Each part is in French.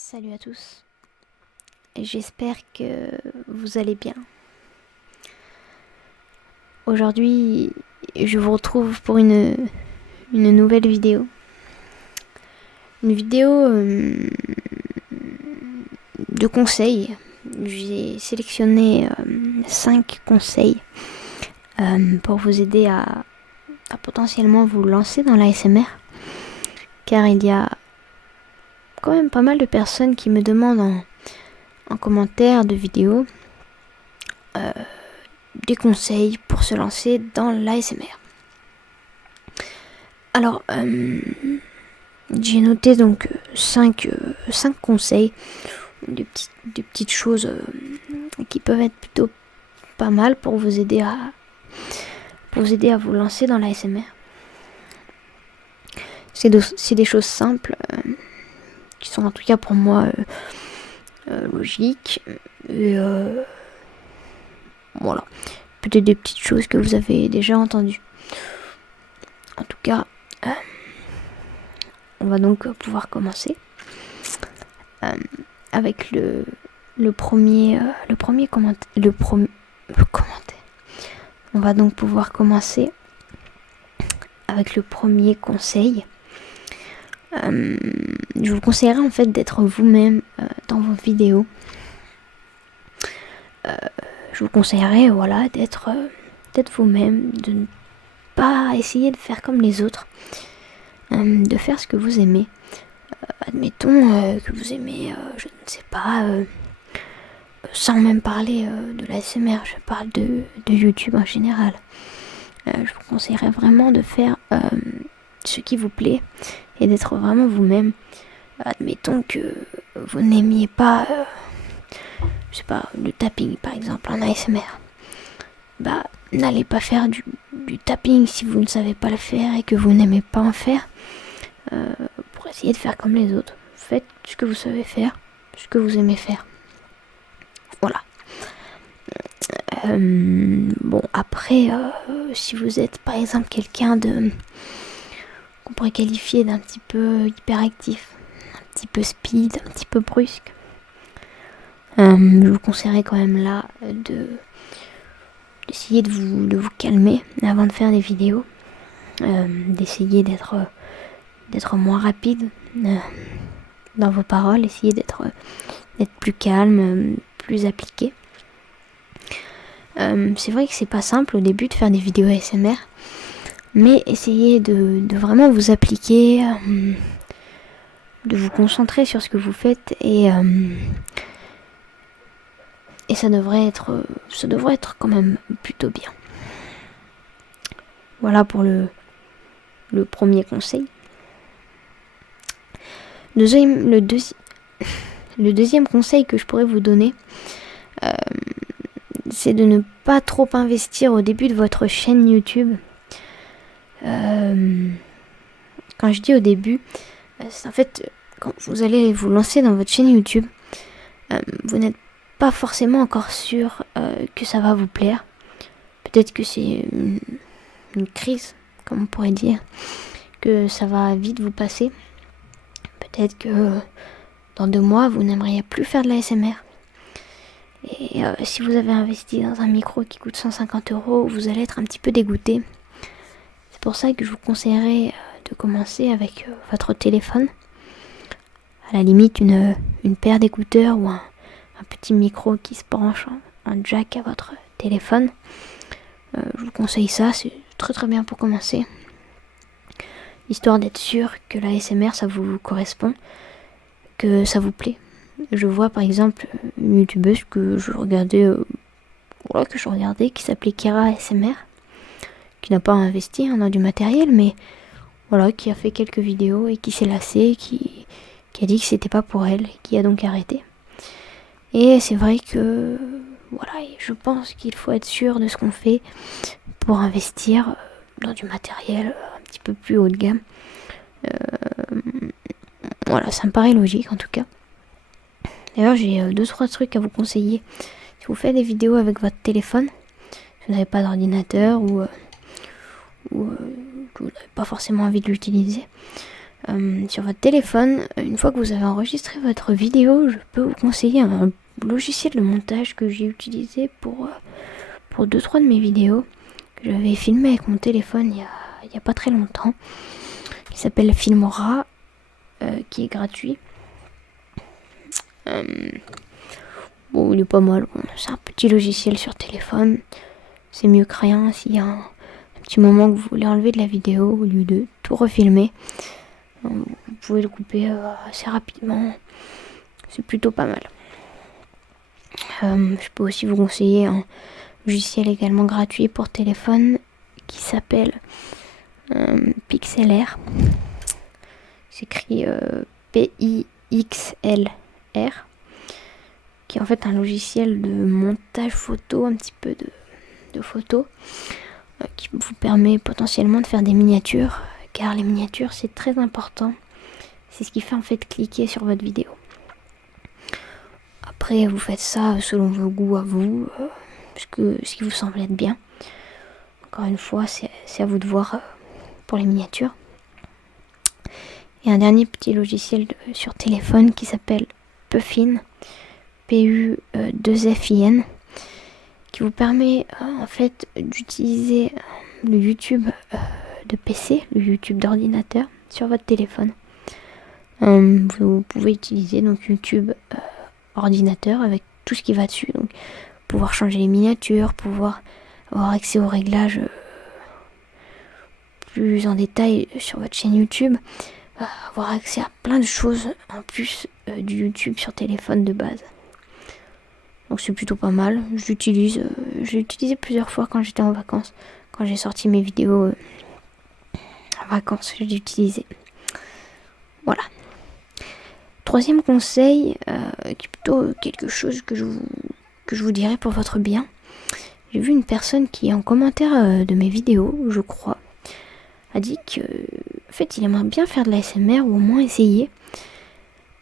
Salut à tous, j'espère que vous allez bien. Aujourd'hui, je vous retrouve pour une nouvelle vidéo. Une vidéo de conseils. J'ai sélectionné 5 conseils pour vous aider à potentiellement vous lancer dans l'ASMR. Car il y a quand même pas mal de personnes qui me demandent en commentaire de vidéos des conseils pour se lancer dans l'ASMR. Alors, j'ai noté donc 5 conseils, des petites choses qui peuvent être plutôt pas mal pour vous aider à vous lancer dans l'ASMR. C'est des choses simples qui sont en tout cas pour moi logiques. Et voilà, peut-être des petites choses que vous avez déjà entendues. En tout cas, on va donc pouvoir commencer avec le premier commentaire. On va donc pouvoir commencer avec le premier conseil. Je vous conseillerais en fait d'être vous-même dans vos vidéos. Je vous conseillerais d'être vous-même, de ne pas essayer de faire comme les autres, de faire ce que vous aimez. Admettons que vous aimez, je ne sais pas, sans même parler de l'ASMR, je parle de YouTube en général. Je vous conseillerais vraiment de faire ce qui vous plaît et d'être vraiment vous-même. Admettons que vous n'aimiez pas, je sais pas, le tapping par exemple en ASMR. Bah, n'allez pas faire du tapping si vous ne savez pas le faire et que vous n'aimez pas en faire. Pour essayer de faire comme les autres. Faites ce que vous savez faire, ce que vous aimez faire. Voilà. Bon, après, si vous êtes par exemple quelqu'un qu'on pourrait qualifier d'un petit peu hyperactif, un petit peu speed, un petit peu brusque, je vous conseillerais quand même là d'essayer de vous calmer avant de faire des vidéos, d'essayer d'être moins rapide dans vos paroles, essayez d'être plus calme, plus appliqué. C'est vrai que c'est pas simple au début de faire des vidéos ASMR, mais essayez de vraiment vous appliquer, de vous concentrer sur ce que vous faites et ça devrait être quand même plutôt bien. Voilà pour le premier conseil. Le deuxième conseil que je pourrais vous donner, c'est de ne pas trop investir au début de votre chaîne YouTube. Quand je dis au début, c'est en fait quand vous allez vous lancer dans votre chaîne YouTube, vous n'êtes pas forcément encore sûr que ça va vous plaire. Peut-être que c'est une crise, comme on pourrait dire, que ça va vite vous passer. Peut-être que dans 2 mois, vous n'aimeriez plus faire de l'ASMR. Et si vous avez investi dans un micro qui coûte 150 €, vous allez être un petit peu dégoûté. C'est pour ça que je vous conseillerais de commencer avec votre téléphone. À la limite, une paire d'écouteurs ou un petit micro qui se branche en jack à votre téléphone. Je vous conseille ça, c'est très très bien pour commencer. Histoire d'être sûr que l'ASMR ça vous correspond, que ça vous plaît. Je vois par exemple une youtubeuse que je regardais qui s'appelait Kira ASMR, qui n'a pas investi dans du matériel, mais voilà, qui a fait quelques vidéos et qui s'est lassée, qui a dit que c'était pas pour elle, qui a donc arrêté. Et c'est vrai que je pense qu'il faut être sûr de ce qu'on fait pour investir dans du matériel un petit peu plus haut de gamme. Ça me paraît logique en tout cas. D'ailleurs, j'ai 2-3 trucs à vous conseiller. Si vous faites des vidéos avec votre téléphone, si vous n'avez pas d'ordinateur ou que vous n'avez pas forcément envie de l'utiliser, sur votre téléphone. Une fois que vous avez enregistré votre vidéo, je peux vous conseiller un logiciel de montage que j'ai utilisé pour 2-3 de mes vidéos que j'avais filmé avec mon téléphone il y a pas très longtemps, qui s'appelle Filmora, qui est gratuit. Bon, il est pas mal. Bon, c'est un petit logiciel sur téléphone. C'est mieux que rien s'il y a un petit moment que vous voulez enlever de la vidéo au lieu de tout refilmer. Vous pouvez le couper assez rapidement. C'est plutôt pas mal. Je peux aussi vous conseiller un logiciel également gratuit pour téléphone qui s'appelle Pixlr. C'est écrit Pixlr, qui est en fait un logiciel de montage photo, un petit peu de photos, qui vous permet potentiellement de faire des miniatures, car les miniatures c'est très important. C'est ce qui fait en fait cliquer sur votre vidéo. Après vous faites ça selon vos goûts à vous, ce qui vous semble être bien. Encore une fois, c'est à vous de voir pour les miniatures. Et un dernier petit logiciel sur téléphone qui s'appelle Puffin, P-U-2-F-I-N, qui vous permet en fait d'utiliser le YouTube de PC, le YouTube d'ordinateur sur votre téléphone. Vous pouvez utiliser donc YouTube ordinateur avec tout ce qui va dessus, donc pouvoir changer les miniatures, pouvoir avoir accès aux réglages plus en détail sur votre chaîne YouTube, avoir accès à plein de choses en plus du YouTube sur téléphone de base. Donc c'est plutôt pas mal. J'ai utilisé plusieurs fois quand j'étais en vacances. Quand j'ai sorti mes vidéos en vacances, je l'ai utilisé. Voilà. Troisième conseil, qui est plutôt quelque chose que je vous dirais pour votre bien. J'ai vu une personne qui, en commentaire de mes vidéos, je crois, a dit que, en fait, il aimerait bien faire de la SMR ou au moins essayer,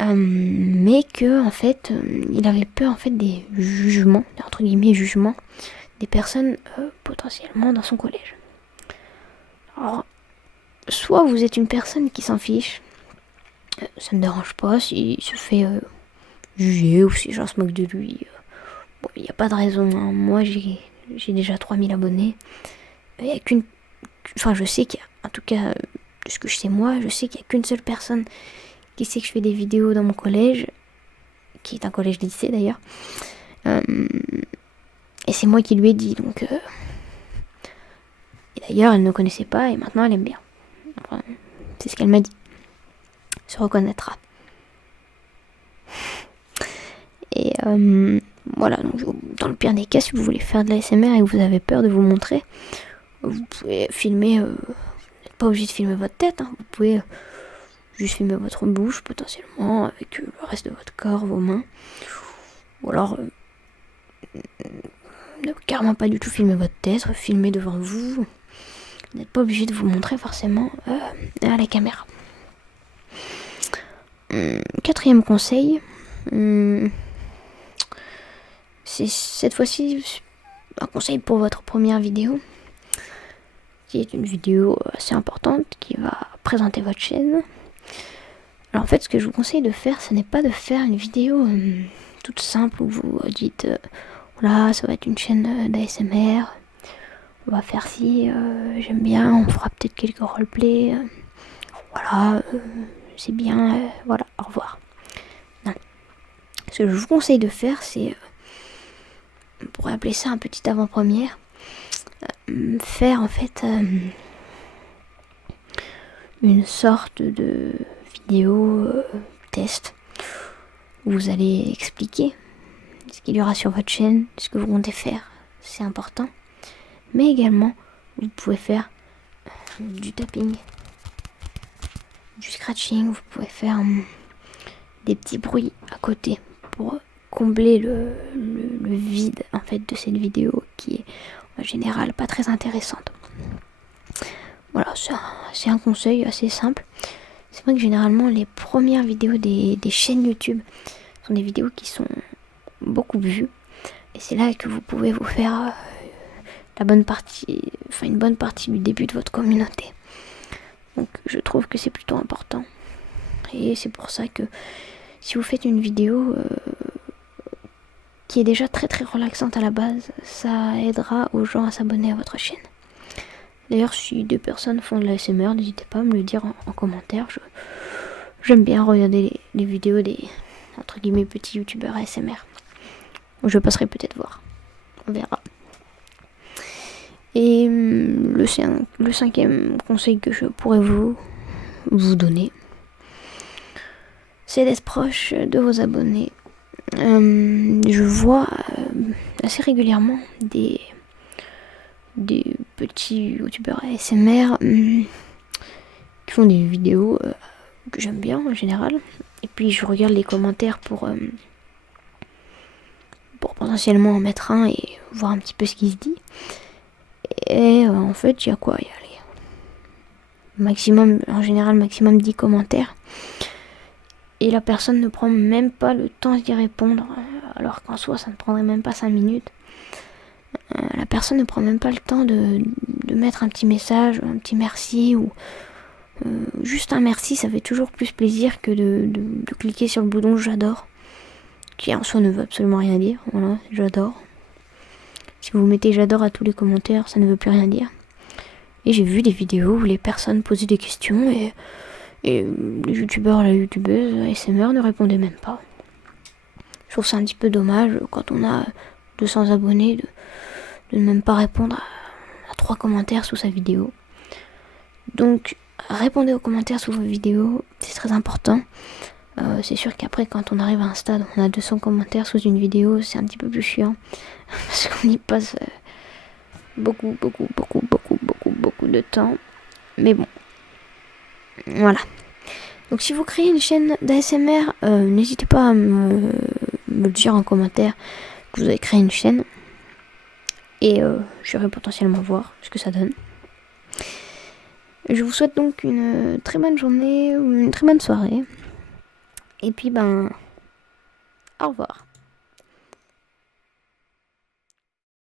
mais que, en fait, il avait peur en fait des jugements, entre guillemets jugements, des personnes potentiellement dans son collège. Alors, soit vous êtes une personne qui s'en fiche, ça me dérange pas s'il se fait juger ou si les gens se moquent de lui. Bon, il n'y a pas de raison, hein. Moi j'ai déjà 3000 abonnés. Il y a qu'une. Enfin, je sais qu'il y a. En tout cas, de ce que je sais moi, je sais qu'il n'y a qu'une seule personne qui sait que je fais des vidéos dans mon collège, qui est un collège lycée d'ailleurs. Et c'est moi qui lui ai dit, donc. Et d'ailleurs, elle ne connaissait pas et maintenant elle aime bien. Enfin, c'est ce qu'elle m'a dit. Se reconnaîtra. Et voilà, donc dans le pire des cas, si vous voulez faire de la SMR et que vous avez peur de vous montrer, vous pouvez filmer, vous n'êtes pas obligé de filmer votre tête, hein, vous pouvez juste filmer votre bouche potentiellement avec le reste de votre corps, vos mains, ou alors ne carrément pas du tout filmer votre tête, filmer devant vous, vous n'êtes pas obligé de vous montrer forcément à la caméra. Quatrième conseil, c'est cette fois-ci un conseil pour votre première vidéo, qui est une vidéo assez importante qui va présenter votre chaîne. Alors en fait, ce que je vous conseille de faire, ce n'est pas de faire une vidéo toute simple où vous dites voilà, ça va être une chaîne d'ASMR, on va faire ci, j'aime bien, on fera peut-être quelques roleplays, voilà, c'est bien, voilà, au revoir. Non. Ce que je vous conseille de faire, c'est, on pourrait appeler ça un petit avant-première, faire en fait une sorte de vidéo test où vous allez expliquer ce qu'il y aura sur votre chaîne, ce que vous comptez faire, c'est important, mais également vous pouvez faire du tapping, du scratching, vous pouvez faire des petits bruits à côté pour combler le vide en fait de cette vidéo qui est en général pas très intéressante. Voilà, c'est un conseil assez simple. C'est vrai que généralement les premières vidéos des chaînes YouTube sont des vidéos qui sont beaucoup vues, et c'est là que vous pouvez vous faire une bonne partie du début de votre communauté. Donc je trouve que c'est plutôt important. Et c'est pour ça que si vous faites une vidéo qui est déjà très très relaxante à la base, ça aidera aux gens à s'abonner à votre chaîne. D'ailleurs, si deux personnes font de la l'ASMR, n'hésitez pas à me le dire en commentaire. J'aime bien regarder les vidéos des, entre guillemets, petits youtubeurs ASMR. Je passerai peut-être voir. On verra. Et le cinquième conseil que je pourrais vous donner, c'est d'être proche de vos abonnés. Je vois assez régulièrement des petits youtubeurs ASMR qui font des vidéos que j'aime bien en général. Et puis je regarde les commentaires pour potentiellement en mettre un et voir un petit peu ce qui se dit. Et en fait, il y a quoi? Il y a maximum, en général, maximum 10 commentaires. Et la personne ne prend même pas le temps d'y répondre, alors qu'en soi, ça ne prendrait même pas 5 minutes. La personne ne prend même pas le temps de mettre un petit message, un petit merci, ou juste un merci, ça fait toujours plus plaisir que de cliquer sur le bouton j'adore, qui en soi ne veut absolument rien dire. Voilà, j'adore. Si vous mettez j'adore à tous les commentaires, ça ne veut plus rien dire. Et j'ai vu des vidéos où les personnes posaient des questions et les youtubeurs, la youtubeuse ASMR ne répondaient même pas. Je trouve ça un petit peu dommage quand on a 200 abonnés de ne même pas répondre à 3 commentaires sous sa vidéo. Donc répondez aux commentaires sous vos vidéos, c'est très important. C'est sûr qu'après, quand on arrive à un stade où on a 200 commentaires sous une vidéo, c'est un petit peu plus chiant parce qu'on y passe beaucoup de temps. Mais bon, voilà. Donc si vous créez une chaîne d'ASMR, n'hésitez pas à me le dire en commentaire que vous avez créé une chaîne. Et j'irai potentiellement voir ce que ça donne. Je vous souhaite donc une très bonne journée ou une très bonne soirée. Et puis au revoir.